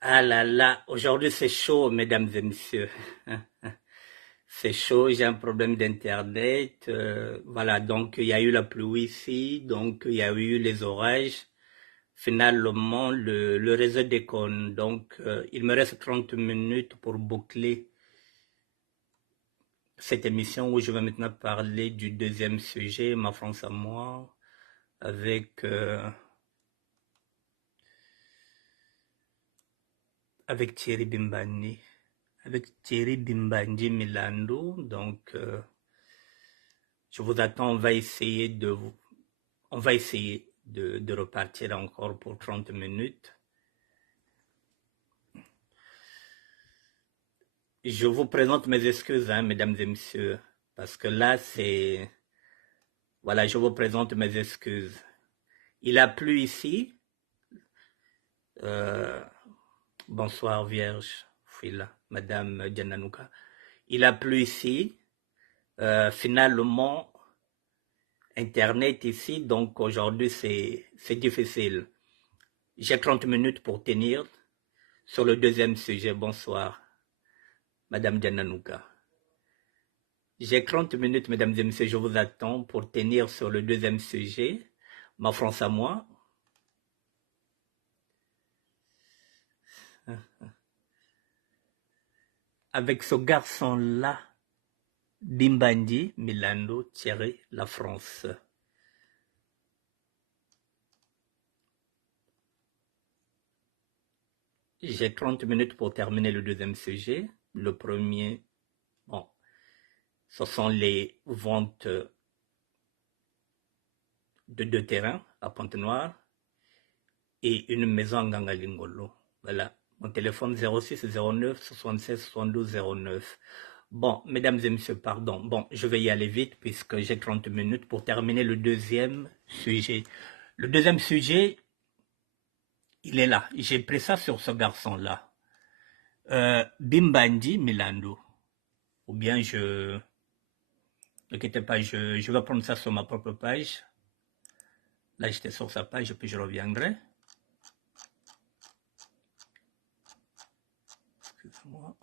Ah là là, aujourd'hui c'est chaud, mesdames et messieurs. C'est chaud, j'ai un problème d'internet. Voilà, donc il y a eu la pluie ici, donc il y a eu les orages. Finalement, le réseau déconne. Donc, il me reste 30 minutes pour boucler cette émission où je vais maintenant parler du deuxième sujet, ma France à moi, avec, avec Thierry Bimbani. Avec Thierry Bimbandi Milando. Donc, je vous attends, on va essayer de repartir encore pour 30 minutes. Je vous présente mes excuses, hein, mesdames et messieurs, parce que là, voilà, je vous présente mes excuses. Il a plu ici. Euh, Bonsoir, Vierge. Fouila, Madame Djananouka. Il a plu ici. Finalement, Internet ici, donc aujourd'hui, c'est difficile. J'ai 30 minutes pour tenir sur le deuxième sujet. Bonsoir, Madame Djananouka. J'ai 30 minutes, mesdames et messieurs, je vous attends pour tenir sur le deuxième sujet. Ma France à moi. Avec ce garçon-là, Bimbandi, Milano, Thierry, la France. J'ai 30 minutes pour terminer le deuxième sujet. Le premier, bon, ce sont les ventes de deux terrains à Pointe-Noire et une maison à Gangalingolo. Voilà, mon téléphone 06 09 76 72 09. Bon, mesdames et messieurs, pardon. Bon, je vais y aller vite puisque j'ai 30 minutes pour terminer le deuxième sujet. Le deuxième sujet, il est là. J'ai pris ça sur ce garçon-là. Bimbandi Milando. Ou bien ne quittez pas, je vais prendre ça sur ma propre page. Là, j'étais sur sa page, puis je reviendrai. Excusez-moi.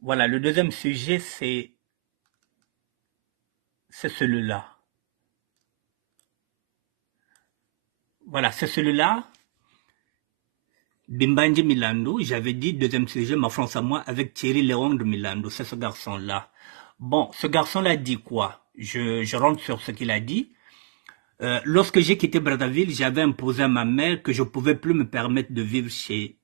Voilà, le deuxième sujet, c'est celui-là. Voilà, c'est celui-là. Bimbandi Milando, j'avais dit deuxième sujet, ma France à moi, avec Thierry Léon de Milando, c'est ce garçon-là. Bon, ce garçon-là dit quoi? Je rentre sur ce qu'il a dit. Lorsque j'ai quitté Brazzaville, j'avais imposé à ma mère que je ne pouvais plus me permettre de vivre chez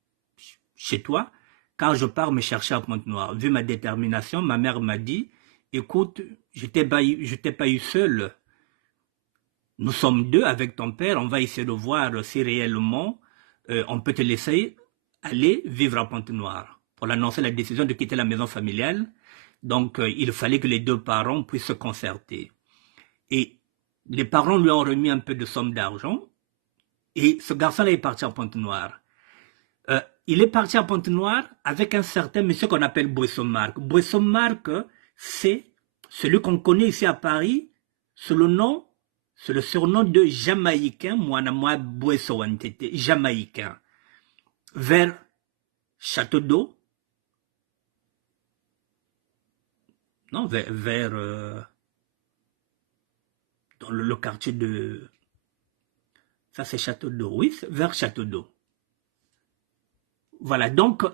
toi, car je pars me chercher à Pointe-Noire. Vu ma détermination, ma mère m'a dit, écoute, je t'ai pas eu seul. Nous sommes deux avec ton père, on va essayer de voir si réellement on peut te laisser aller vivre à Pointe-Noire. Pour l'annoncer la décision de quitter la maison familiale, donc il fallait que les deux parents puissent se concerter. Et les parents lui ont remis un peu de somme d'argent et ce garçon-là est parti à Pointe-Noire. Il est parti à Pointe-Noire avec un certain monsieur qu'on appelle Boisson-Marc. Boisson-Marc, c'est celui qu'on connaît ici à Paris sous le surnom de Jamaïcain, moi Boisson Jamaïcain, vers Château d'Eau, non, vers dans le quartier de, ça c'est Château d'Eau, oui, vers Château d'Eau. Voilà, donc,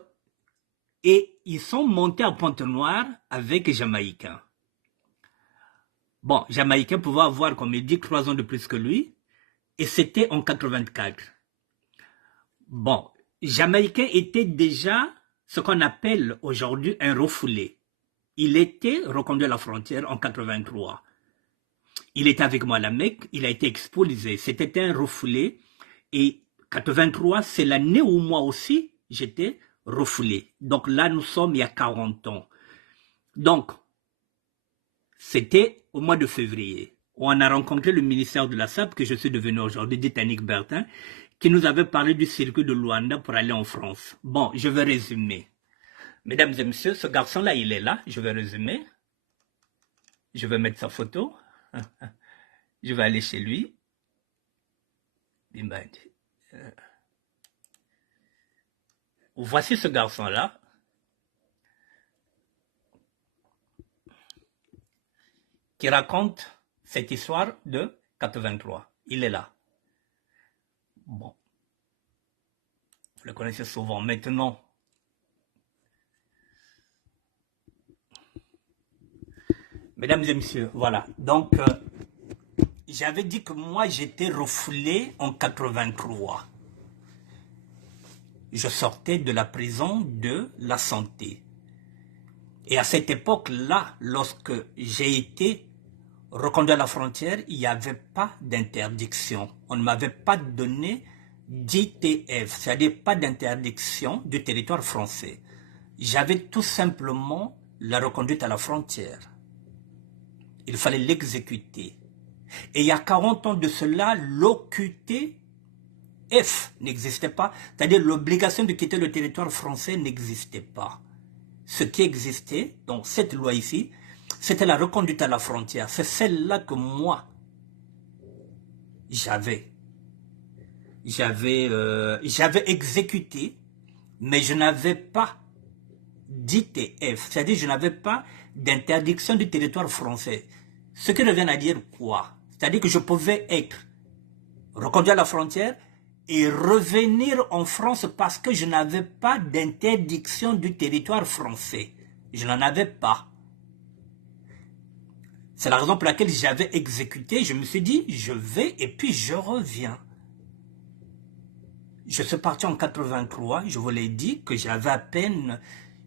et ils sont montés à Pointe-Noire avec Jamaïcain. Bon, Jamaïcain pouvait avoir, comme il dit, 3 ans de plus que lui, et c'était en 84. Bon, Jamaïcain était déjà ce qu'on appelle aujourd'hui un refoulé. Il était reconduit à la frontière en 83. Il était avec moi à la Mecque, il a été expulsé. C'était un refoulé, et 83, c'est l'année où moi aussi, j'étais refoulé. Donc là, nous sommes il y a 40 ans. Donc, c'était au mois de février. On a rencontré le ministère de la SAP, que je suis devenu aujourd'hui, dit Annick Bertin, qui nous avait parlé du circuit de Luanda pour aller en France. Bon, je vais résumer. Mesdames et messieurs, ce garçon-là, il est là, je vais résumer. Je vais mettre sa photo. Je vais aller chez lui. Voici ce garçon-là. Qui raconte cette histoire de 83. Il est là. Bon. Vous le connaissez souvent. Maintenant, mesdames et messieurs, voilà. Donc, j'avais dit que moi, j'étais refoulé en 83. Je sortais de la prison de la santé. Et à cette époque-là, lorsque j'ai été reconduit à la frontière, il n'y avait pas d'interdiction. On ne m'avait pas donné d'ITF, c'est-à-dire pas d'interdiction du territoire français. J'avais tout simplement la reconduite à la frontière. Il fallait l'exécuter. Et il y a 40 ans de cela, l'OQTF n'existait pas, c'est-à-dire l'obligation de quitter le territoire français n'existait pas. Ce qui existait, donc cette loi ici, c'était la reconduite à la frontière. C'est celle-là que moi, j'avais exécuté, mais je n'avais pas d'ITF, c'est-à-dire je n'avais pas d'interdiction du territoire français. Ce qui revient à dire quoi? C'est-à-dire que je pouvais être reconduit à la frontière et revenir en France parce que je n'avais pas d'interdiction du territoire français. Je n'en avais pas. C'est la raison pour laquelle j'avais exécuté. Je me suis dit, je vais et puis je reviens. Je suis parti en 83. Je vous l'ai dit que j'avais à peine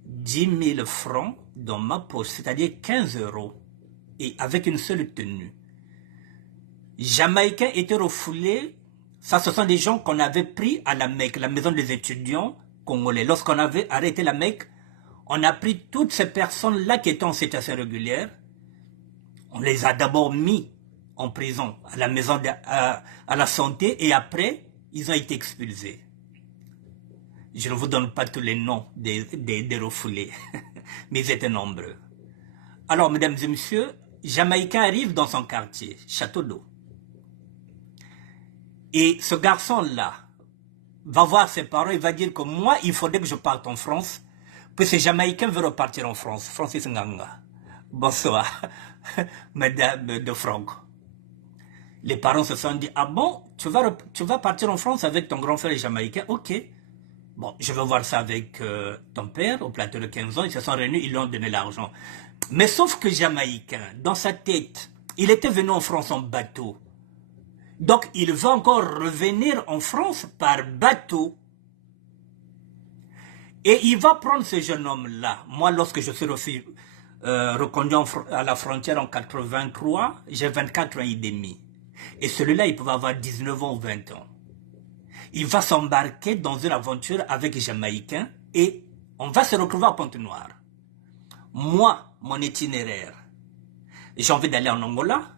10 000 francs dans ma poche, c'est-à-dire 15 €. Et avec une seule tenue. Jamaïcains étaient refoulés. Ça, ce sont des gens qu'on avait pris à la Mecque, la maison des étudiants congolais. Lorsqu'on avait arrêté la Mecque, on a pris toutes ces personnes-là qui étaient en situation régulière. On les a d'abord mis en prison, à la maison à la santé, et après, ils ont été expulsés. Je ne vous donne pas tous les noms des refoulés, mais ils étaient nombreux. Alors, mesdames et messieurs, Jamaïcain arrive dans son quartier, Château d'Eau. Et ce garçon-là va voir ses parents, il va dire que moi, il faudrait que je parte en France, puis ce Jamaïcain veut repartir en France. Francis Nganga. Bonsoir, madame de Franck. Les parents se sont dit, ah bon, tu vas partir en France avec ton grand frère jamaïcain? Ok. Bon, je vais voir ça avec ton père, au plateau de 15 ans, ils se sont réunis, ils lui ont donné l'argent. Mais sauf que Jamaïcain, dans sa tête, il était venu en France en bateau. Donc, il va encore revenir en France par bateau. Et il va prendre ce jeune homme-là. Moi, lorsque je suis reconduit à la frontière en 83, j'ai 24 ans et demi. Et celui-là, il pouvait avoir 19 ans ou 20 ans. Il va s'embarquer dans une aventure avec les Jamaïcains et on va se retrouver à Pointe-Noire. Moi, mon itinéraire, j'ai envie d'aller en Angola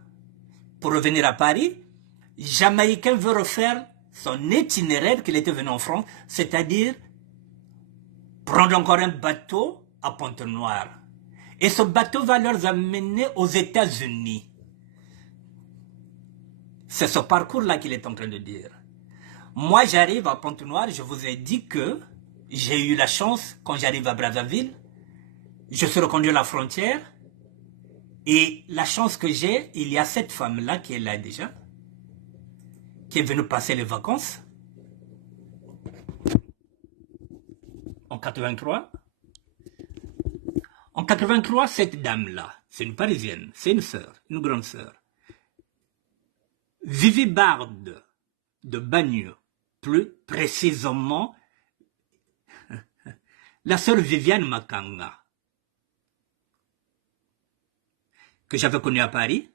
pour revenir à Paris. Jamaïcain veut refaire son itinéraire qu'il était venu en France, c'est-à-dire prendre encore un bateau à Pointe-Noire. Et ce bateau va leur amener aux États-Unis. C'est ce parcours-là qu'il est en train de dire. Moi, j'arrive à Pointe-Noire, je vous ai dit que j'ai eu la chance, quand j'arrive à Brazzaville, je suis reconduit à la frontière, et la chance que j'ai, il y a cette femme-là qui est là déjà, qui est venue passer les vacances, en 83. En 83, cette dame-là, c'est une Parisienne, c'est une sœur, une grande sœur. Vivi Bard de Bagneux, plus précisément, la sœur Viviane Makanga, que j'avais connue à Paris,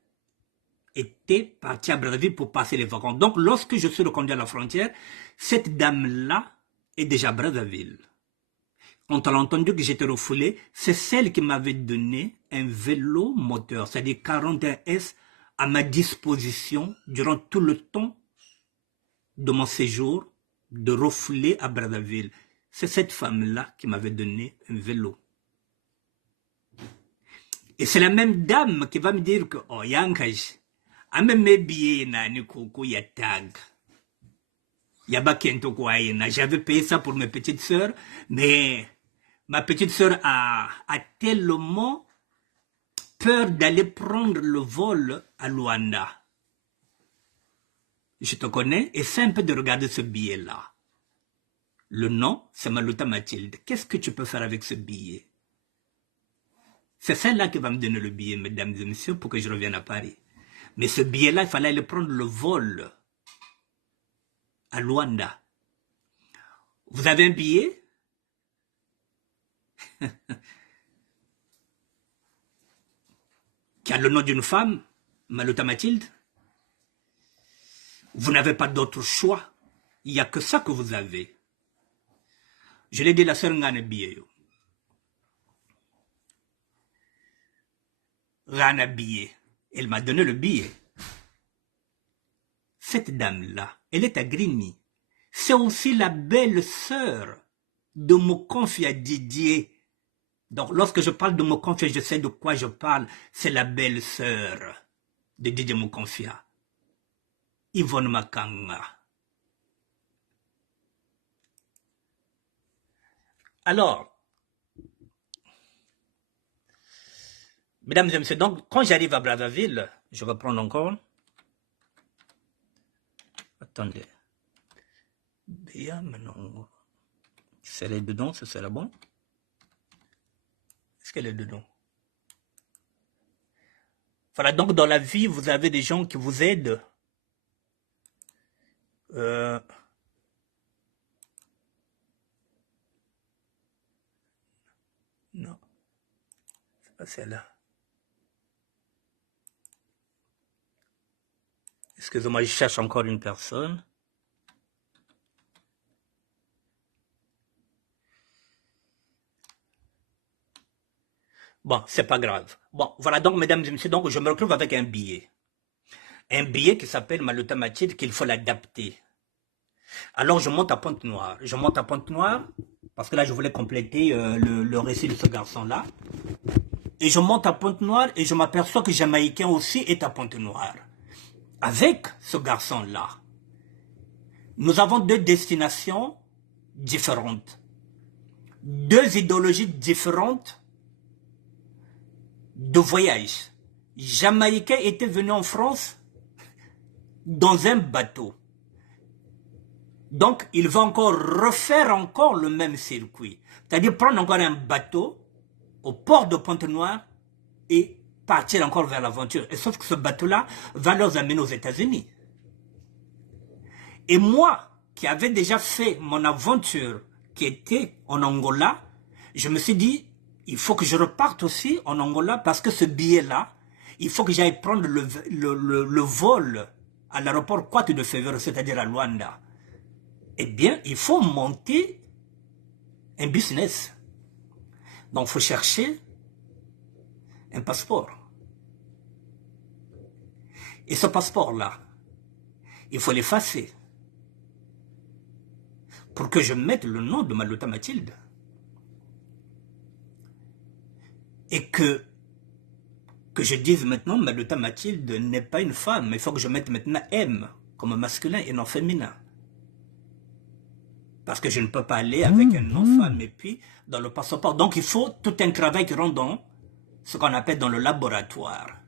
était partie à Brazzaville pour passer les vacances. Donc, lorsque je suis reconduit à la frontière, cette dame-là est déjà à Brazzaville. Quand elle a entendu que j'étais refoulé, c'est celle qui m'avait donné un vélo moteur, c'est-à-dire 41S, à ma disposition durant tout le temps de mon séjour de refoulé à Brazzaville. C'est cette femme-là qui m'avait donné un vélo. Et c'est la même dame qui va me dire que, oh, Yankaj, j'avais payé ça pour mes petites sœurs, mais ma petite sœur a tellement peur d'aller prendre le vol à Luanda. Je te connais, et simple de regarder ce billet-là. Le nom, c'est Maluta Mathilde. Qu'est-ce que tu peux faire avec ce billet? C'est celle-là qui va me donner le billet, mesdames et messieurs, pour que je revienne à Paris. Mais ce billet-là, il fallait aller prendre le vol à Luanda. Vous avez un billet? Qui a le nom d'une femme, Maluta Mathilde? Vous n'avez pas d'autre choix. Il n'y a que ça que vous avez. Je l'ai dit, la sœur Ngane billet. Rana billet. Elle m'a donné le billet. Cette dame-là, elle est à Grigny. C'est aussi la belle-sœur de Mokonfia Didier. Donc, lorsque je parle de Mokonfia, je sais de quoi je parle. C'est la belle-sœur de Didier Mokonfia. Yvonne Makanga. Alors, mesdames et messieurs, donc, quand j'arrive à Brazzaville, je vais prendre encore. Attendez. Bien, maintenant. C'est les dedans, ce sera bon. Est-ce qu'elle est dedans? Voilà, donc dans la vie, vous avez des gens qui vous aident. Non, c'est pas celle-là. Excusez-moi, je cherche encore une personne. Bon, c'est pas grave. Bon, voilà donc, mesdames et messieurs, donc je me retrouve avec un billet. Un billet qui s'appelle Maluta Mathilde, qu'il faut l'adapter. Alors je monte à Pointe-Noire. Je monte à Pointe-Noire, parce que là je voulais compléter le récit de ce garçon-là. Et je monte à Pointe-Noire et je m'aperçois que Jamaïcain aussi est à Pointe-Noire. Avec ce garçon-là, nous avons deux destinations différentes. Deux idéologies différentes de voyage. Jamaïcain était venu en France dans un bateau. Donc, il va encore refaire encore le même circuit. C'est-à-dire prendre encore un bateau au port de Pointe-Noire et partir encore vers l'aventure. Et sauf que ce bateau-là va leur amener aux États-Unis. Et moi, qui avais déjà fait mon aventure, qui était en Angola, je me suis dit, il faut que je reparte aussi en Angola parce que ce billet-là, il faut que j'aille prendre le vol à l'aéroport 4 de février, c'est-à-dire à Luanda. Eh bien, il faut monter un business. Donc, il faut chercher un passeport. Et ce passeport-là, il faut l'effacer pour que je mette le nom de Maluta Mathilde. Et que je dise maintenant Maluta Mathilde n'est pas une femme. Il faut que je mette maintenant M comme masculin et non féminin. Parce que je ne peux pas aller avec un nom femme et puis dans le passeport. Donc il faut tout un travail qui rentre dans ce qu'on appelle dans le laboratoire.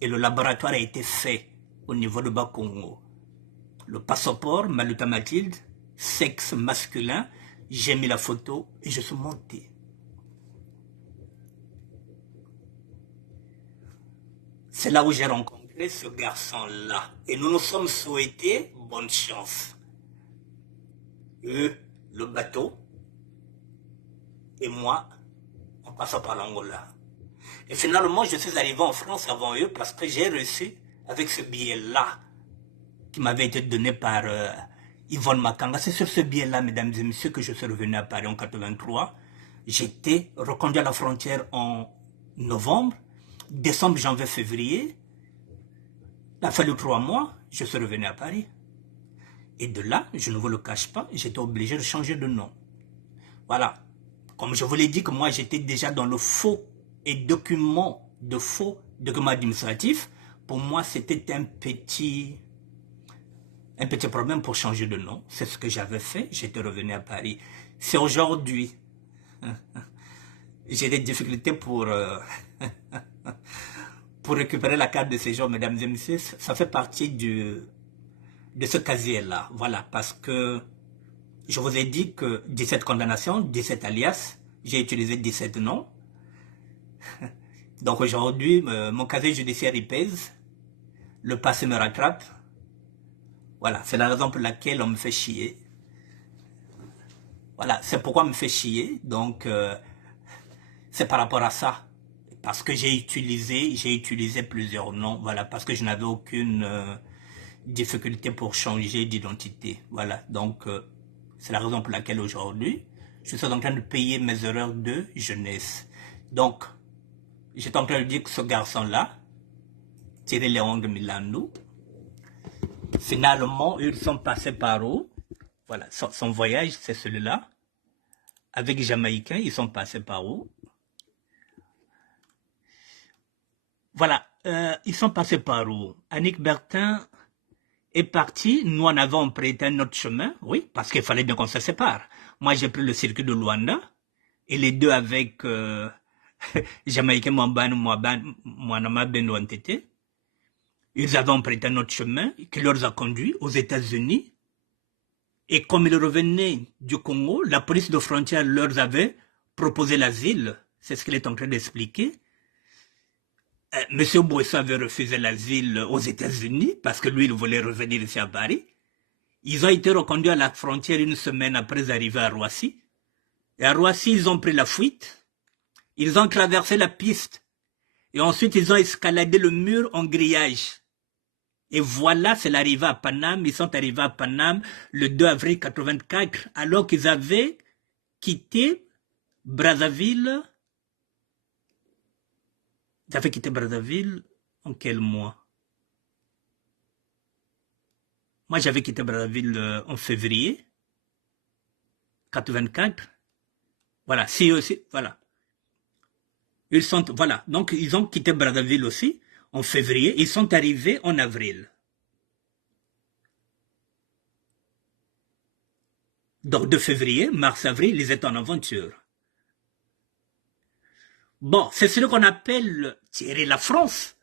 Et le laboratoire a été fait au niveau de Bas-Congo. Le passeport, Maluta Mathilde, sexe masculin, j'ai mis la photo et je suis monté. C'est là où j'ai rencontré ce garçon-là. Et nous nous sommes souhaités bonne chance. Eux, le bateau, et moi, en passant par l'Angola. Et finalement, je suis arrivé en France avant eux parce que j'ai reçu avec ce billet-là qui m'avait été donné par Yvonne Makanga. C'est sur ce billet-là, mesdames et messieurs, que je suis revenu à Paris en 83. J'étais reconduit à la frontière en novembre, décembre, janvier, février. Il a fallu 3 mois, je suis revenu à Paris. Et de là, je ne vous le cache pas, j'étais obligé de changer de nom. Voilà. Comme je vous l'ai dit que moi, j'étais déjà dans le faux et document de faux documents administratifs, pour moi, c'était un petit problème pour changer de nom. C'est ce que j'avais fait. J'étais revenu à Paris. C'est aujourd'hui. J'ai des difficultés pour récupérer la carte de séjour, mesdames et messieurs. Ça fait partie de ce casier-là. Voilà, parce que je vous ai dit que 17 condamnations, 17 alias, j'ai utilisé 17 noms. Donc aujourd'hui, mon casier judiciaire y pèse. Le passé me rattrape. Voilà, c'est la raison pour laquelle on me fait chier. Voilà, c'est pourquoi on me fait chier. Donc, c'est par rapport à ça. Parce que j'ai utilisé plusieurs noms. Voilà, parce que je n'avais aucune difficulté pour changer d'identité. Voilà, donc, c'est la raison pour laquelle aujourd'hui, je suis en train de payer mes erreurs de jeunesse. Donc, j'étais en train de dire que ce garçon-là, Thierry Léon de Milano, finalement, ils sont passés par où? Voilà, son voyage, c'est celui-là. Avec les Jamaïcains, ils sont passés par où? Voilà, ils sont passés par où? Annick Bertin est parti, nous en avons prêté notre chemin, oui, parce qu'il fallait bien qu'on se sépare. Moi, j'ai pris le circuit de Luanda, et les deux avec Jamaïcain Mouanama Benouantete. Ils avaient emprunté notre chemin qui leur a conduit aux États-Unis. Et comme ils revenaient du Congo, la police de frontière leur avait proposé l'asile. C'est ce qu'il est en train d'expliquer. Monsieur Boisseau avait refusé l'asile aux États-Unis parce que lui, il voulait revenir ici à Paris. Ils ont été reconduits à la frontière une semaine après arriver à Roissy. Et à Roissy, ils ont pris la fuite. Ils ont traversé la piste. Et ensuite, ils ont escaladé le mur en grillage. Et voilà, c'est l'arrivée à Paname. Ils sont arrivés à Paname le 2 avril 84, alors qu'ils avaient quitté Brazzaville. Ils avaient quitté Brazzaville en quel mois? Moi, j'avais quitté Brazzaville en février 84. Voilà, si aussi, voilà. Ils sont, voilà. Donc, ils ont quitté Brazzaville aussi en février. Ils sont arrivés en avril. Donc, de février, mars, avril, ils étaient en aventure. Bon, c'est ce qu'on appelle tirer la France.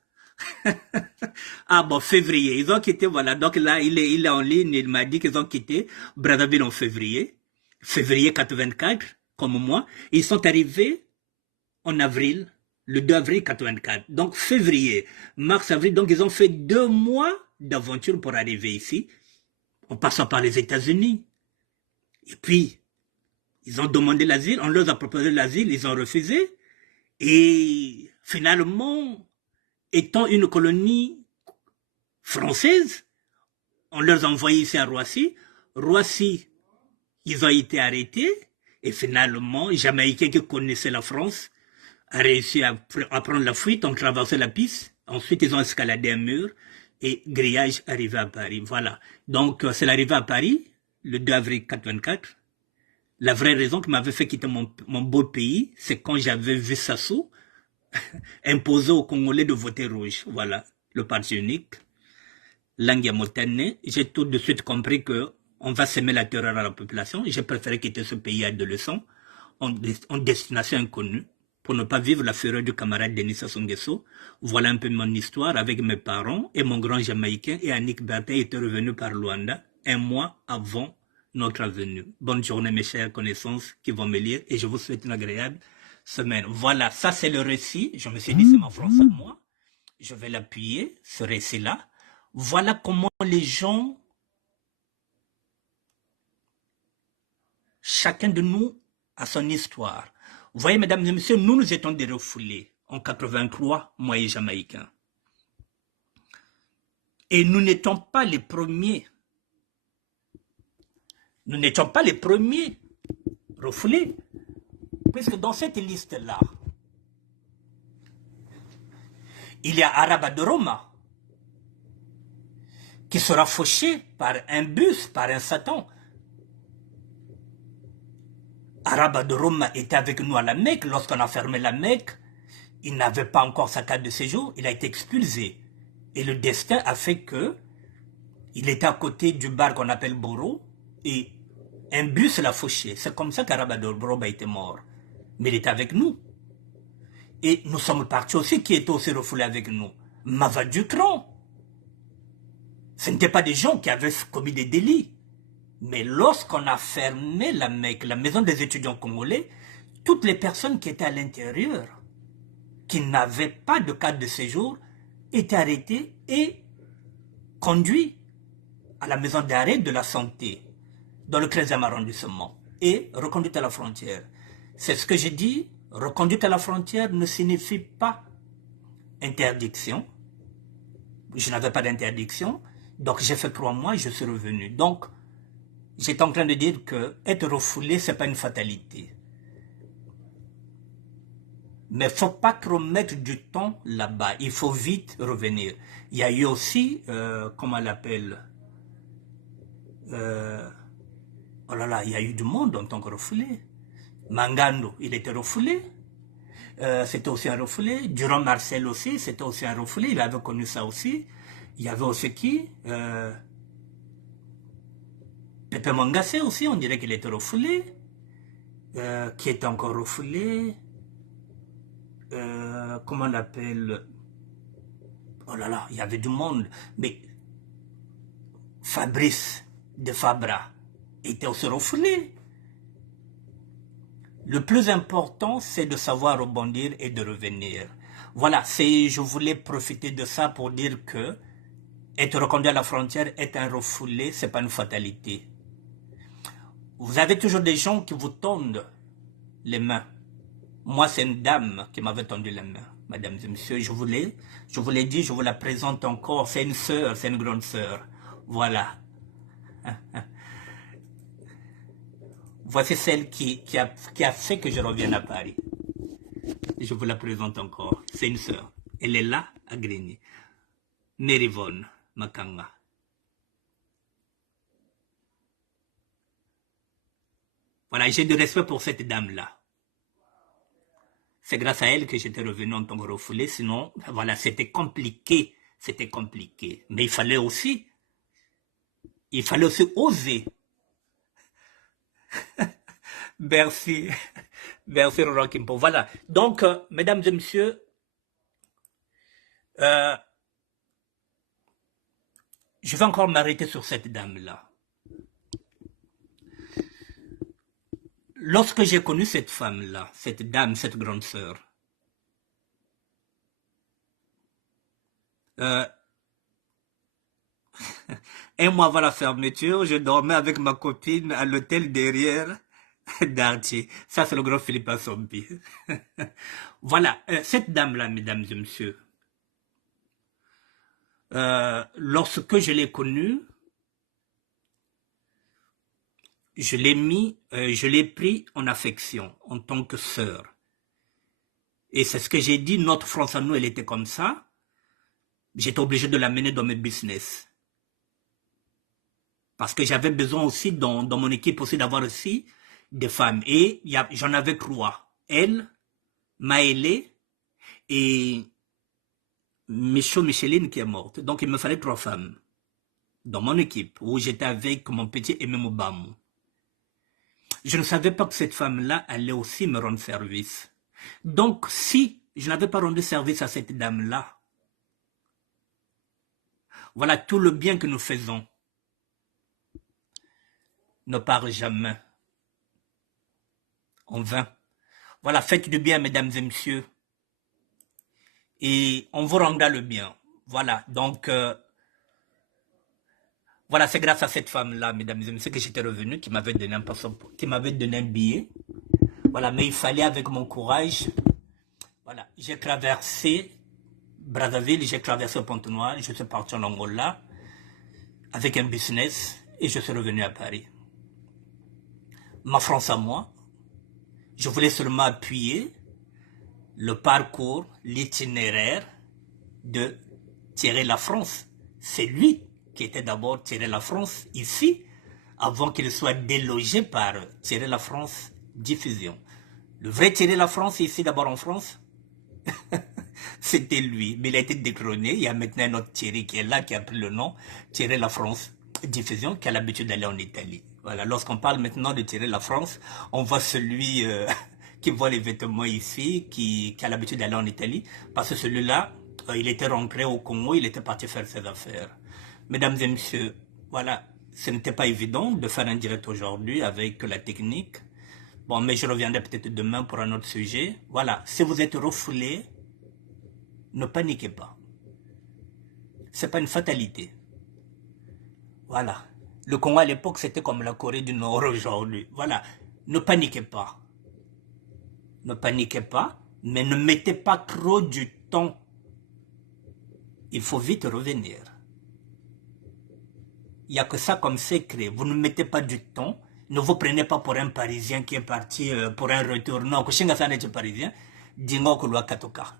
Ah bon, février, ils ont quitté, voilà. Donc là, il est en ligne, il m'a dit qu'ils ont quitté Brazzaville en février 84, comme moi. Ils sont arrivés en avril, le 2 avril 84. Donc février, mars, avril, donc ils ont fait 2 mois d'aventure pour arriver ici, en passant par les États-Unis. Et puis, ils ont demandé l'asile, on leur a proposé l'asile, ils ont refusé. Et finalement, étant une colonie française, on leur a envoyé ici à Roissy. Roissy, ils ont été arrêtés. Et finalement, les Jamaïcains qui connaissaient la France a réussi à prendre la fuite, ont traversé la piste. Ensuite, ils ont escaladé un mur et grillage arrivé à Paris. Voilà. Donc, c'est l'arrivée à Paris, le 2 avril 84. La vraie raison qui m'avait fait quitter mon beau pays, c'est quand j'avais vu Sassou imposer aux Congolais de voter rouge. Voilà, le parti unique. Langue Motane, j'ai tout de suite compris que on va semer la terreur à la population. J'ai préféré quitter ce pays adolescent en destination inconnue pour ne pas vivre la fureur du camarade Denis Sassou Nguesso. Voilà un peu mon histoire avec mes parents et mon grand Jamaïcain et Annick Bertin était revenu par Luanda un mois avant notre venue. Bonne journée mes chères connaissances qui vont me lire et je vous souhaite une agréable semaine. Voilà, ça c'est le récit. Je me suis dit c'est ma France à moi. Je vais l'appuyer, ce récit-là. Voilà comment les gens, chacun de nous a son histoire. Vous voyez, mesdames et messieurs, nous étions des refoulés en 83, moi et Jamaïcains. Et nous n'étions pas les premiers. Nous n'étions pas les premiers refoulés. Puisque dans cette liste-là, il y a Araba de Roma qui sera fauché par un bus, par un Satan. Araba de Roma était avec nous à la Mecque. Lorsqu'on a fermé la Mecque, il n'avait pas encore sa carte de séjour, il a été expulsé. Et le destin a fait que il était à côté du bar qu'on appelle Boro et un bus l'a fauché. C'est comme ça qu'Arabador Boroba était mort. Mais il était avec nous. Et nous sommes partis aussi, qui étaient aussi refoulés avec nous. Mava Dukran. Ce n'étaient pas des gens qui avaient commis des délits. Mais lorsqu'on a fermé la Mecque, la maison des étudiants congolais, toutes les personnes qui étaient à l'intérieur, qui n'avaient pas de carte de séjour, étaient arrêtées et conduites à la maison d'arrêt de la santé, dans le 13e arrondissement, et reconduites à la frontière. C'est ce que j'ai dit, reconduite à la frontière ne signifie pas interdiction. Je n'avais pas d'interdiction, donc j'ai fait 3 mois et je suis revenu. Donc, j'étais en train de dire que être refoulé, ce n'est pas une fatalité. Mais il ne faut pas trop mettre du temps là-bas. Il faut vite revenir. Il y a eu aussi, comment on l'appelle, oh là là, il y a eu du monde en tant que refoulé. Mangando, il était refoulé. C'était aussi un refoulé. Durand Marcel aussi, c'était aussi un refoulé. Il avait connu ça aussi. Il y avait aussi qui Pepe Mangassé aussi, on dirait qu'il était refoulé. Qui était encore refoulé comment on l'appelle? Oh là là, il y avait du monde. Mais Fabrice de Fabra était aussi refoulé. Le plus important, c'est de savoir rebondir et de revenir. Voilà, je voulais profiter de ça pour dire que être reconduit à la frontière, être un refoulé, ce n'est pas une fatalité. Vous avez toujours des gens qui vous tendent les mains. Moi, c'est une dame qui m'avait tendu les mains, mesdames et messieurs. Je vous l'ai dit, je vous la présente encore. C'est une sœur, c'est une grande sœur. Voilà. Voici celle qui a fait que je revienne à Paris. Je vous la présente encore. C'est une sœur. Elle est là, à Grigny. Merivonne Makanga. Voilà, j'ai du respect pour cette dame-là. C'est grâce à elle que j'étais revenu en tant que refoulé. Sinon, voilà, c'était compliqué. C'était compliqué. Mais il fallait aussi oser. Merci. Merci, Roland Kimpo. Voilà. Donc, mesdames et messieurs, je vais encore m'arrêter sur cette dame-là. Lorsque j'ai connu cette femme-là, cette dame, cette grande sœur, un mois avant la fermeture, je dormais avec ma copine à l'hôtel derrière Darty. Ça, c'est le grand Philippe Assombi. Voilà, cette dame-là, mesdames et messieurs, lorsque je l'ai connue, je l'ai pris en affection, en tant que sœur. Et c'est ce que j'ai dit, notre France à nous, elle était comme ça. J'étais obligé de l'amener dans mes business. Parce que j'avais besoin aussi, dans mon équipe aussi, d'avoir aussi des femmes. Et j'en avais 3. Elle, Maëlé et Micheline qui est morte. Donc il me fallait 3 femmes dans mon équipe, où j'étais avec mon petit Aimé Moubamou. Je ne savais pas que cette femme-là allait aussi me rendre service. Donc, si je n'avais pas rendu service à cette dame-là, voilà, tout le bien que nous faisons ne part jamais en vain. Voilà, faites du bien, mesdames et messieurs, et on vous rendra le bien. Voilà, donc, voilà, c'est grâce à cette femme-là, mesdames et messieurs, que j'étais revenu, qui m'avait donné un passeport, qui m'avait donné un billet. Voilà, mais il fallait avec mon courage. Voilà, j'ai traversé Brazzaville, j'ai traversé Pont-Noir, je suis parti en Angola avec un business et je suis revenu à Paris. Ma France à moi, je voulais seulement appuyer le parcours, l'itinéraire de Thierry La France. C'est lui qui était d'abord Thierry La France ici, avant qu'il soit délogé par Thierry La France Diffusion. Le vrai Thierry La France est ici d'abord en France, C'était lui, mais il a été détrôné. Il y a maintenant un autre Thierry qui est là, qui a pris le nom, Thierry La France Diffusion, qui a l'habitude d'aller en Italie. Voilà, lorsqu'on parle maintenant de Thierry La France, on voit celui qui voit les vêtements ici, qui a l'habitude d'aller en Italie, parce que celui-là, il était rentré au Congo, il était parti faire ses affaires. Mesdames et messieurs, voilà, ce n'était pas évident de faire un direct aujourd'hui avec la technique. Bon, mais je reviendrai peut-être demain pour un autre sujet. Voilà, si vous êtes refoulé, ne paniquez pas. C'est pas une fatalité. Voilà. Le Congo à l'époque, c'était comme la Corée du Nord aujourd'hui. Voilà. Ne paniquez pas. Ne paniquez pas, mais ne mettez pas trop du temps. Il faut vite revenir. Il n'y a que ça comme secret. Vous ne mettez pas du temps. Ne vous prenez pas pour un Parisien qui est parti pour un retour. Non, que Shinga San est Parisien. Dingo Kulwa Katoka.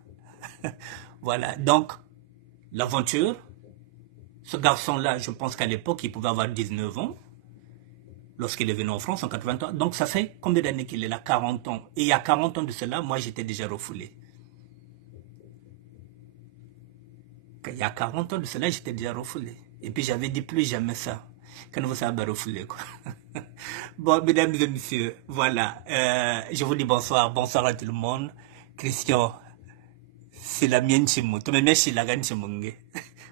Voilà. Donc, l'aventure. Ce garçon-là, je pense qu'à l'époque, il pouvait avoir 19 ans. Lorsqu'il est venu en France en 83. Donc ça fait combien d'années qu'il est là? 40 ans. Et il y a 40 ans de cela, moi j'étais déjà refoulé. Il y a 40 ans de cela, j'étais déjà refoulé. Et puis j'avais dit plus jamais ça. Quand vous savez refoulé quoi. Bon, mesdames et messieurs, voilà. Je vous dis bonsoir. Bonsoir à tout le monde. Christian, c'est la mienne chez moi. Tu me mets chez la gagne chez moi.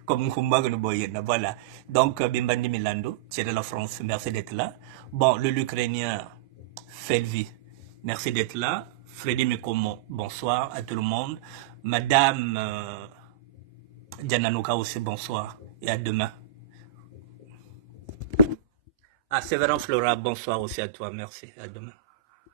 Comme Kumbaga no Boyena, voilà. Donc, Bimbandi Milando, Thierry La France, merci d'être là. Bon, le l'Ukrainien, Felvi, merci d'être là. Freddy Mekomo, bonsoir à tout le monde. Madame Diana aussi, bonsoir. Et à demain. Ah, Séverin Flora, bonsoir aussi à toi, merci. À demain.